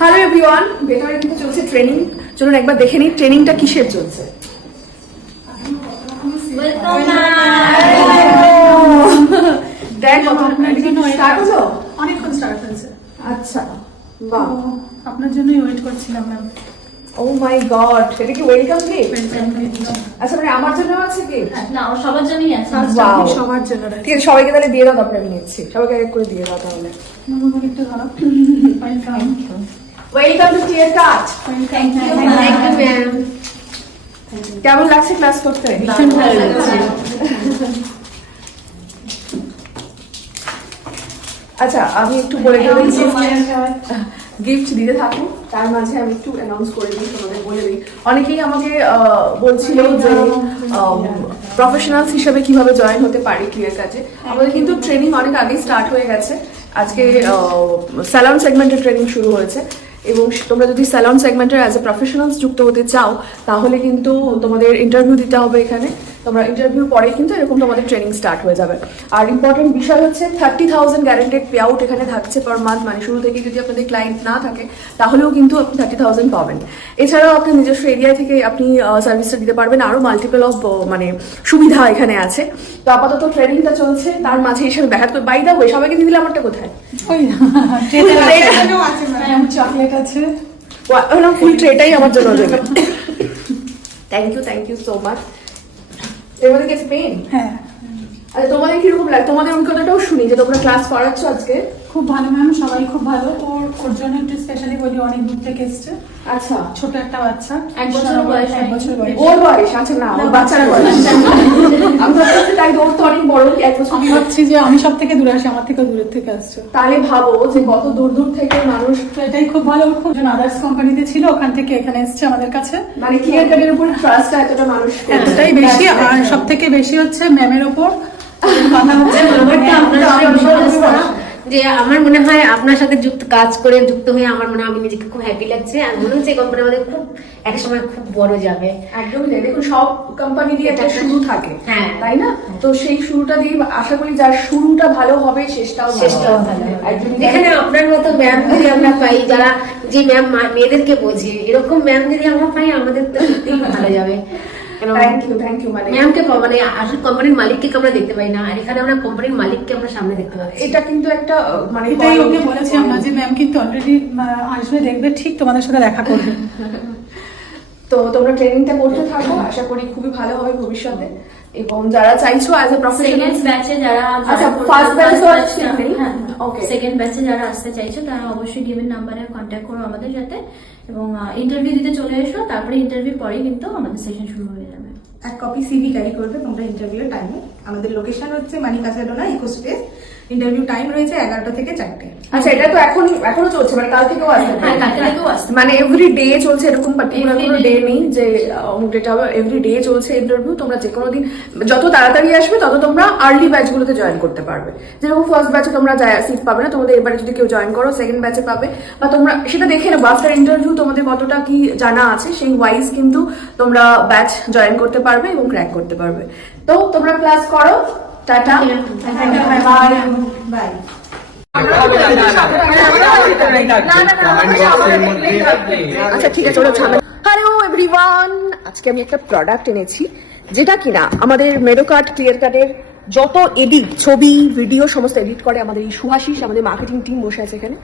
Hello everyone, ভেতরে কিন্তু চলছে ট্রেনিং। চলুন একবার দেখে নিই ট্রেনিংটা কিসের চলছে। অনেকক্ষণ স্টার্ট হয়েছে। আচ্ছা, বাহ, আপনার জন্যই ওয়েট করছিলাম ম্যাম। ও মাই গড, এটা কি ওয়েলকাম গিফট? আচ্ছা, মানে আমার জন্য আছে কি? না, সবার জন্যই আছে। Wow. সবার জন্য ঠিক আছে, সবাইকে তাহলে দিয়ে দাও, তারপরে আমি নিচ্ছি। সবাইকে এক এক করে দিয়ে দাও তাহলে। একটু ধরো। Welcome. Welcome to tear cut. Thank you ma'am. কেমন লাগছে ক্লাস করতে? ভীষণ ভালো লাগছে। আচ্ছা, আমি একটু বলে দেবো গিফট দিতে থাকুন, তার মাঝে আমি একটু অ্যানাউন্স করে দিই, তোমাদের বলে দিই। অনেকেই আমাকে বলছিল যে প্রফেশনালস হিসেবে কিভাবে জয়েন হতে পারি ক্লিয়ার কাজে। আমাদের কিন্তু ট্রেনিং অনেক আগেই স্টার্ট হয়ে গেছে। আজকে স্যালন সেগমেন্টের ট্রেনিং শুরু হয়েছে এবং তোমরা যদি স্যালন সেগমেন্টের অ্যাজ এ প্রফেশনালস যুক্ত হতে চাও তাহলে কিন্তু তোমাদের ইন্টারভিউ দিতে হবে এখানে। তোমরা ইন্টারভিউ পরে কিন্তু এরকম তোমাদের ট্রেনিং স্টার্ট হয়ে যাবে। আর ইম্পর্টেন্ট বিষয় হচ্ছে 30,000 গ্যারান্টেড পে আউট এখানে থাকছে পার মান্থ। মানে শুরু থেকে যদি আপনাদের ক্লায়েন্ট না থাকে তাহলেও কিন্তু আপনি 30,000 পাবেন। এছাড়াও আপনার নিজস্ব এরিয়া থেকে আপনি সার্ভিসটা দিতে পারবেন। আরও মাল্টিপল অফ মানে সুবিধা এখানে আছে। তো আপাতত ট্রেনিংটা চলছে, তার মাঝে হিসেবে দেখা তো বাই দা ওয়ে সবাইকে দিয়ে দিলে আমারটা কোথায়? চকলেট আছে, ফুল ট্রেটাই আমার জন্য দেবে। Thank you so much. তোমাদের কাছে পেন? হ্যাঁ। আচ্ছা, তোমাদের কিরকম লাগে? তোমাদের অভিজ্ঞতাটাও শুনি যে তোমরা ক্লাস করাচ্ছ আজকে। খুব ভালো ম্যাম, সবাই খুব ভালো। ওর জন্য একটু স্পেশালি বলি, অনেক দূর থেকে এসছে। আচ্ছা, ছোট একটা বাচ্চা, 1 বছর বয়স। 1 বছর বয়স। ওর বয়স? আচ্ছা, না ওর বাচ্চার বয়স। আমি ভাবছি তাই ওর তো অনেক বড়, 1 বছর। আমি ভাবছি যে আমি সব থেকে দূরে আসি, আমার থেকে দূরের থেকে আসছো। তাহলে ভাবো যে কত দূর দূর থেকে মানুষ। তো এটাই খুব ভালো। খুব আদার্স কোম্পানিতে ছিল, ওখান থেকে এখানে এসছে আমাদের কাছে। মানে ক্লিয়ার কাটের উপর ট্রাস্ট এতটা মানুষ এতটাই বেশি। আর সব থেকে বেশি হচ্ছে ম্যামের ওপর কথা হচ্ছে। যে আমার মনে হয় আপনার সাথে কাজ করে যুক্ত হয়ে আমার মনে হয় আমি নিজেকে খুব হ্যাপি লাগছে। আর মনে হচ্ছে এই কোম্পানি আমাদের খুব এক সময় খুব বড় যাবে। একদমই তাই। দেখুন, সব কোম্পানি দিয়ে একটা শুরু থাকে, হ্যাঁ, তাই না? তো সেই শুরুটা দিয়ে আশা করি যার শুরুটা ভালো হবে শেষটাও ভালো। একদমই। এখানে আপনার মতো ম্যাম যদি আমরা পাই, যারা যে ম্যাম মেয়েদেরকে বোঝে, এরকম ম্যাম যদি আমরা পাই আমাদের তো সত্যিই ভালো যাবে। Thank you. মানে ম্যামকে মানে আসলে কোম্পানির মালিককে আমরা দেখতে পাই না, আর এখানে আমরা কোম্পানির মালিককে আমরা সামনে দেখতে পাচ্ছি। এটা কিন্তু একটা মানে এটাই ওকে বলেছি আমরা যে ম্যাম কিন্তু অলরেডি আসবে, দেখবে ঠিক তোমাদের সাথে দেখা করবে। তো তোমরা ট্রেনিংটা করতে থাকো, আশা করি খুবই ভালো হবে ভবিষ্যতে। এবং যারা চাইছো অ্যাজ এ প্রফেশনাল ব্যাচে যারা, আচ্ছা ফার্স্ট ব্যাচে তো আসছে নেই, ওকে, সেকেন্ড ব্যাচে যারা আসতে চাইছো তারা অবশ্যই গিভেন নাম্বারে কন্ট্যাক্ট করো আমাদের সাথে এবং ইন্টারভিউ দিতে চলে এসো। তারপরে ইন্টারভিউ পরেই কিন্তু আমাদের সেশন শুরু হয়ে যাবে। এক কপি সিভি ক্যারি করবে তোমরা ইন্টারভিউর টাইমে। আমাদের লোকেশন হচ্ছে মানিকাচাডোনা ইকো স্পেস। ইন্টারভিউ টাইম রয়েছে 11টা থেকে 4টে। আচ্ছা, এটা তো এখনো চলছে, মানে কাল থেকেও আসবে? হ্যাঁ, কাল থেকেও আসবে। মানে এভরি ডে চলছে, এরকম পার্টিকুলার কোনো ডে নেই যে অমুক ডেটা হবে। এভরি ডে চলছে ইন্টারভিউ। তোমরা যে কোনো দিন যত তাড়াতাড়ি আসবে তত তোমরা আর্লি ব্যাচগুলোতে জয়েন করতে পারবে। যেরকম ফার্স্ট ব্যাচে তোমরা সিট পাবে না, তোমাদের এবারে যদি কেউ জয়েন করো সেকেন্ড ব্যাচে পাবে। বা তোমরা সেটা দেখে নেবো আফটার ইন্টারভিউ তোমাদের কতটা কি জানা আছে, সেই ওয়াইজ কিন্তু তোমরা ব্যাচ জয়েন করতে পারবে এবং ক্র্যাক করতে পারবে। তো তোমরা ক্লাস করো। টাটা, বাই। আচ্ছা ঠিক আছে, ওরা ঝামেলা। হ্যালো এভরিওয়ান, আজকে আমি একটা প্রোডাক্ট এনেছি যেটা কিনা আমাদের মেডোকার্ট ক্লিয়ার কাটের যত এডিট, ছবি ভিডিও সমস্ত এডিট করে আমাদের এই সুহাশিস, আমাদের মার্কেটিং টিম বসে আছে এখানে।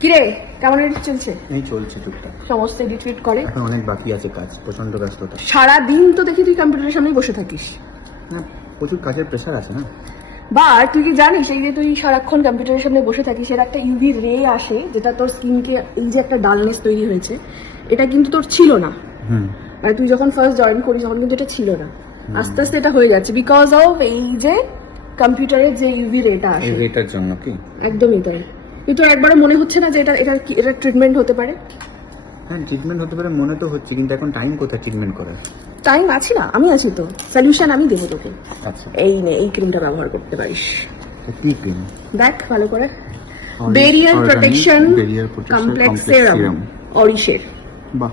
কিরে, কেমন এডিট চলছে? এই চলছে টুকটাক, সমস্ত এডিট করে। এখন অনেক বাকি আছে কাজ, প্রচন্ড ব্যস্ততা। সারাদিন তো দেখি তুই কম্পিউটারের সামনেই বসে থাকিস। হ্যাঁ, প্রচুর কাজের প্রেশার আছে না। বা তুই কি জানিস এই যে তুই সারাক্ষণ কম্পিউটারের সামনে বসে থাকিস, এর একটা ইউভি রে আসে যেটা তোর স্কিনকে, এই যে একটা ডালনেস তৈরি হয়েছে, এটা কিন্তু তোর ছিল না। মানে তুই যখন ফার্স্ট জয়েন করিস তখন কিন্তু এটা ছিল না। আস্তে আস্তে এটা হয়ে যাচ্ছে বিকজ অফ এই যে কম্পিউটারের যে ইউভি রেটা আসে, এটার জন্য কি? একদমই তাই। কিন্তু একবারও মনে হচ্ছে না যে এটা ট্রিটমেন্ট হতে পারে? হ্যাঁ, ট্রিটমেন্ট হতে পারে মনে তো হচ্ছে, কিন্তু এখন টাইম কোথায় ট্রিটমেন্ট করার? টাইম আছে না, আমি আছি তো, সলিউশন আমি দেবো তোকে। আচ্ছা, এই নে, এই ক্রিমটা ব্যবহার করতে পারিস। কি ক্রিম? দেখ ভালো করে, বেরিয়ার প্রোটেকশন কমপ্লেক্স সেরাম অরিশের। বাহ,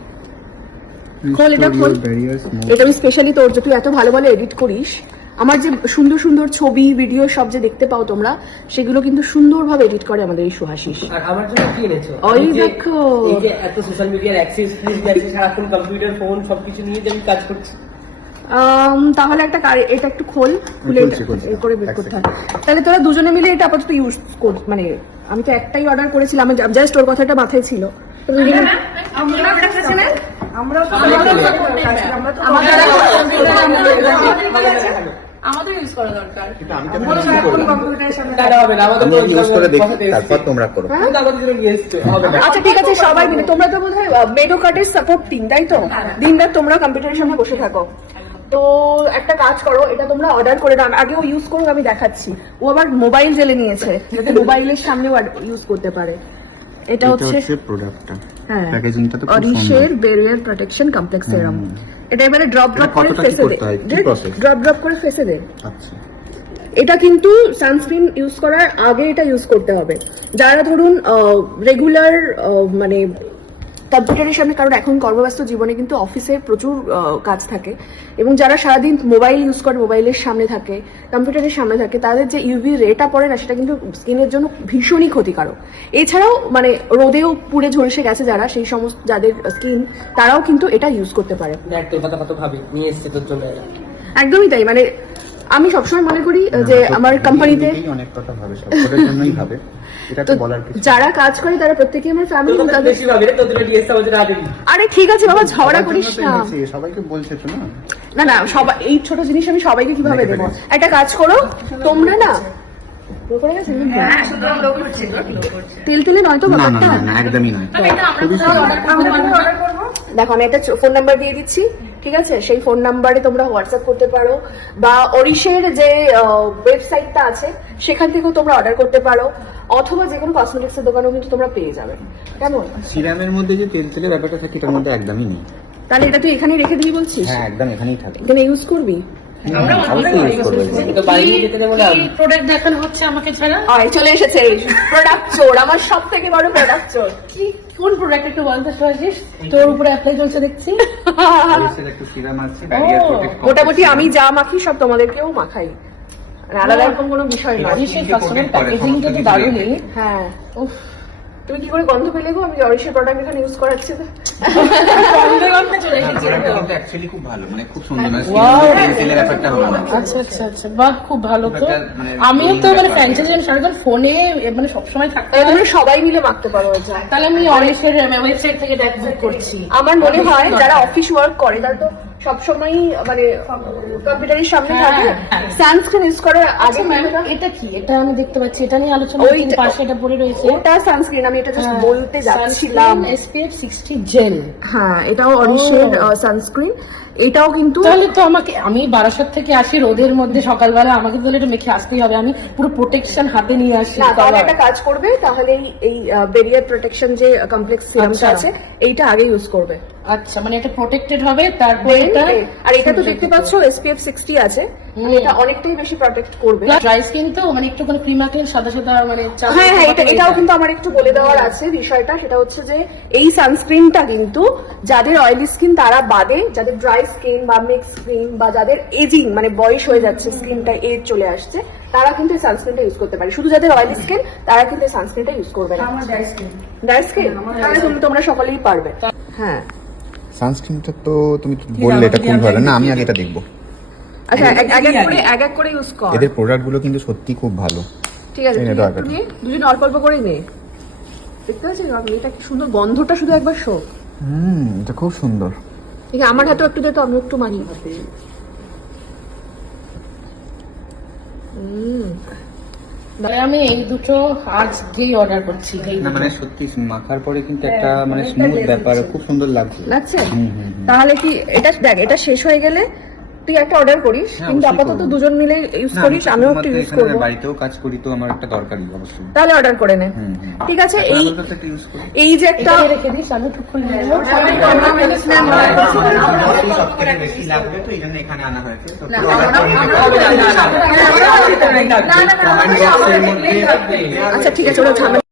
খোল, এটা খোল। এটা আমি স্পেশালি তোর যে তুই এত ভালো ভালো এডিট করিস, আমার যে সুন্দর সুন্দর ছবি ভিডিও সব যে দেখতে পাও তোমরা, সেগুলো কিন্তু সুন্দরভাবে এডিট করে আমাদের এই সুহাসিস। আর আমার জন্য কি এনেছো? ওই এই যে- দেখো। এই যে এত সোশ্যাল মিডিয়ার অ্যাক্সেস আছে, সারাক্ষণ কম্পিউটার ফোন সবকিছু নিয়ে যে আমি কাজ করছি। তাহলে একটা এটা একটু খুলে খুলছি। এ করে বের করতে হয়। তাহলে তোরা দুজনে মিলে এটা আপাতত ইউজ কর, মানে আমি তো একটাই অর্ডার করেছিলাম, জাস্ট ওর কথাটা মাথায় ছিল। আমাদের ইউজ করা দরকার। কিন্তু আমি তো এখন কি করলাম? না, হবে না, আমাদের আমি ইউজ করে দেখি, বসাতে এসেছি। তারপর তোমরা করো। কিন্তু আমাদের জন্য নিয়ে এসছো, হবে না। আচ্ছা ঠিক আছে, সবাই মিলে। তোমরা তো বোধহয় মেডো কার্ডের সাপোর্ট টিম, তাই তো? দিনরাত তোমরা কম্পিউটারের সামনে বসে থাকো। তো একটা কাজ করো, এটা তোমরা অর্ডার করে দাও। আগে ও ইউজ করুক, আমি দেখাচ্ছি। ও আবার মোবাইল জেলে নিয়েছে, যাতে মোবাইলের সামনে ইউজ করতে পারে। এটা হচ্ছে প্রোডাক্টটা, হ্যাঁ, প্যাকেজিংটা তো খুব অরিশের সুন্দর। বেরিয়ার প্রোটেকশন কমপ্লেক্স সেরাম। এটা এবারে ড্রপ এটা করে কতটা কি ফেসে দে, করতে হয়? কি process? ড্রপ করে ফেসে দে। আচ্ছা, এটা কিন্তু সানস্ক্রিন ইউজ করার আগে এটা ইউজ করতে হবে। যারা ধরুন রেগুলার মানে কম্পিউটারের সামনে, কারণ এখন কর্মব্যস্ত জীবনে কিন্তু অফিসে প্রচুর কাজ থাকে, এবং যারা সারাদিন মোবাইল ইউজ করে, মোবাইলের সামনে থাকে, কম্পিউটারের সামনে থাকে, তাদের যে ইউভি রেটা পড়ে না, সেটা কিন্তু স্কিনের জন্য ভীষণই ক্ষতিকারক। এছাড়াও মানে রোদেও পুড়ে ঝলসে গেছে যারা, সেই সমস্ত যাদের স্কিন, তারাও কিন্তু এটা ইউজ করতে পারে। দেখ তোর কথা কত ভাবি, নিয়ে এসছে তোর জন্য এরা। একদমই তাই। মানে আমি সবসময় মনে করি যে আমার কোম্পানিতে নিজেই অনেক কথা ভাবে, সবকটার জন্যই ভাবে। এটা তো বলার কিছু নেই। যারা কাজ করে তারা প্রত্যেকেই আমার ফ্যামিলি। তোর কথা বেশি ভাবি রে, তোর জন্য নিয়ে এসছে আমাদের রাতে। আরে ঠিক আছে বাবা, ঝগড়া সবার করিস জন্য তো না। এনেছি, সবাইকে বলছে তো না। না না, সবাই এই ছোট জিনিস আমি সবাইকে কিভাবে দেখে দেবো? ফেলেছি। একটা কাজ করো তোমরা না, তেল তেলে নয় তো না না ব্যাপারটা। না, না, একদমই নয়। খুবই সুন্দর। দেখো আমি একটা ফোন নাম্বার দিয়ে দিচ্ছি, ঠিক আছে? সেই ফোন নাম্বারে তোমরা হোয়াটসঅ্যাপ করতে পারো, বা অরিশের যে ওয়েবসাইটটা আছে সেখান থেকেও তোমরা অর্ডার করতে পারো, অথবা যে কোনো কসমেটিক্স এর দোকানেও কিন্তু তোমরা পেয়ে যাবে। কেমন? সিরামের মধ্যে যে তেল তেলের ব্যাপারটা থাকে, এটার মধ্যে একদমই নেই। তাহলে এটা তুই এখানেই রেখে দিবি বলছিস? হ্যাঁ, একদম এখানেই থাকে। এখানে ইউজ করবি? অবশ্যই ইউজ করবো। তো বাইরে নিয়ে যেতে দেবো না আমি। প্রোডাক্ট দেখানো হচ্ছে আমাকে ছাড়া। আয় চলে এসেছে প্রোডাক্ট চোর, আমার সব থেকে বড় প্রোডাক্ট চোর। কি কোন প্রোডাক্ট একটু বলতে চাইছিস? তোর উপরে অ্যাপ্লাই চলছে দেখছি। অরিশের একটু সিরাম আছে, ব্যারিয়ার প্রোটেক্ট। মোটামুটি আমি যা মাখি সব তোমাদেরকেও মাখাই, আর আলাদা এরকম কোনো বিষয় নয়। অরিশের কাস্টমার প্যাকেজিংটা তো দারুণই। হ্যাঁ, উফ, তুমি কি করে গন্ধ পেলে গো? আমি অরিশের প্রোডাক্ট এখানে ইউজ করাচ্ছি তো। কিন্তু অ্যাকচুয়ালি খুব ভালো, মানে খুব সুন্দর, মানে Wow! তেল তেলের ব্যাপারটা হবে না। আচ্ছা আচ্ছা আচ্ছা, বাহ, খুব ভালো তো। মানে আমিও তো মানে ব্যাপার। ফ্র্যাঞ্চাইজি সারাক্ষণ ফোনে মানে সবসময় থাকতে তাহলে হয়। তোমরা সবাই মিলে মাখতে পারো এটা। তাহলে আমি অরিশের ওয়েবসাইট থেকে বুক করছি। আমার মনে হয় যারা অফিস ওয়ার্ক করে তারা তো সবসময় মানে কম্পিউটারের সামনে হ্যাঁ, থাকে, হ্যাঁ। সানস্ক্রিন ইউজ করার আগে আচ্ছা ম্যাম, এটা কি? এটা আমি দেখতে পাচ্ছি, এটা নিয়ে আলোচনা ওই হচ্ছে, পাশে এটা পড়ে রয়েছে। ওটা সানস্ক্রিন, আমি এটা জাস্ট হ্যাঁ, বলতে যাচ্ছিলাম। Sunscreen SPF 60 gel. হ্যাঁ, এটাও অরিশের সানস্ক্রিন। এটাও কিন্তু তাহলে তো আমাকে, আমি বারাসাত থেকে আসি রোদের মধ্যে সকালবেলা, আমাকে তাহলে এটা মেখে আসতেই হবে। আমি পুরো প্রোটেকশন হাতে নিয়ে আসি। না, তাহলে একটা কাজ করবে, তাহলে এই বেরিয়ার প্রোটেকশন যে কমপ্লেক্স সিরামটা আচ্ছা। আছে এইটা আগে ইউজ করবে। আচ্ছা, মানে এটা প্রোটেক্টেড হবে, তারপর Then এটা আর এটা তো দেখতে পাচ্ছ SPF 60 আছে, এটা অনেকটাই বেশি প্রোটেক্ট করবে। ড্রাই স্কিন তো মানে একটু মানে ক্রিম আঁকেন সাদা সাদা মানে হ্যাঁ হ্যাঁ, এটাও কিন্তু আমার একটু বলে দেওয়ার আছে বিষয়টা। সেটা হচ্ছে যে এই সানস্ক্রিনটা কিন্তু যাদের অয়েলি স্কিন তারা বাদে, যাদের ড্রাই স্কিন বা মিক্স স্কিন, বা যাদের এজিং মানে বয়স হয়ে যাচ্ছে, স্কিনটা এজ চলে আসছে, তারা কিন্তু এই সানস্ক্রিনটা ইউজ করতে পারে। শুধু যাদের অয়েলি স্কিন তারা কিন্তু এই সানস্ক্রিনটা ইউজ করবে না। ড্রাই স্কিন তাহলে তোমরা সকলেই পারবে। হ্যাঁ, সানস্ক্রিনটা তো তুমি বললে এটা খুব ভালো না, আমি আগে এটা দেখবো। আচ্ছা এক এক করে ইউজ কর। এদের প্রোডাক্ট গুলো কিন্তু সত্যি খুব ভালো। ঠিক আছে, এনে তুই দাও একটু একটা। নিয়ে দুজন অল্প অল্প করে নে। দেখতে পাচ্ছিস এটা কি সুন্দর গন্ধটা, শুধু একবার শোক। এটা খুব সুন্দর। ঠিক আছে, আমার হাতেও একটু দে তো, আমি একটু মানি। তাহলে আমি এই দুটো আজকেই অর্ডার করছি। না মানে সত্যি মাখার পরে কিন্তু একটা মানে স্মুথ ব্যাপার, খুব সুন্দর লাগছে। লাগছে? হুম, হুম, হুম। তাহলে কি এটা দেখ, এটা শেষ হয়ে গেলে তুই একটা অর্ডার করিস, হ্যাঁ, কিন্তু অবশ্যই আপাতত করবো। দুজন মিলে ইউজ না, করিস, আমিও একটু শুধুমাত্র ইউজ এখানে করবো। বাড়িতেও কাজ করি তো আমার একটা দরকারি অবশ্যই। তাহলে অর্ডার করে নে। হুম, হুম। ঠিক আছে, এখন এই আপাতত একটা ইউজ করি। এই যে একটা এটা রেখে দিস, আমি একটু খুলে নেবো। সবথেকে বেশি লাগবে তো এই জন্য এখানে আনা হয়েছে। তো আচ্ছা ঠিক আছে, ওরা ঝামেলা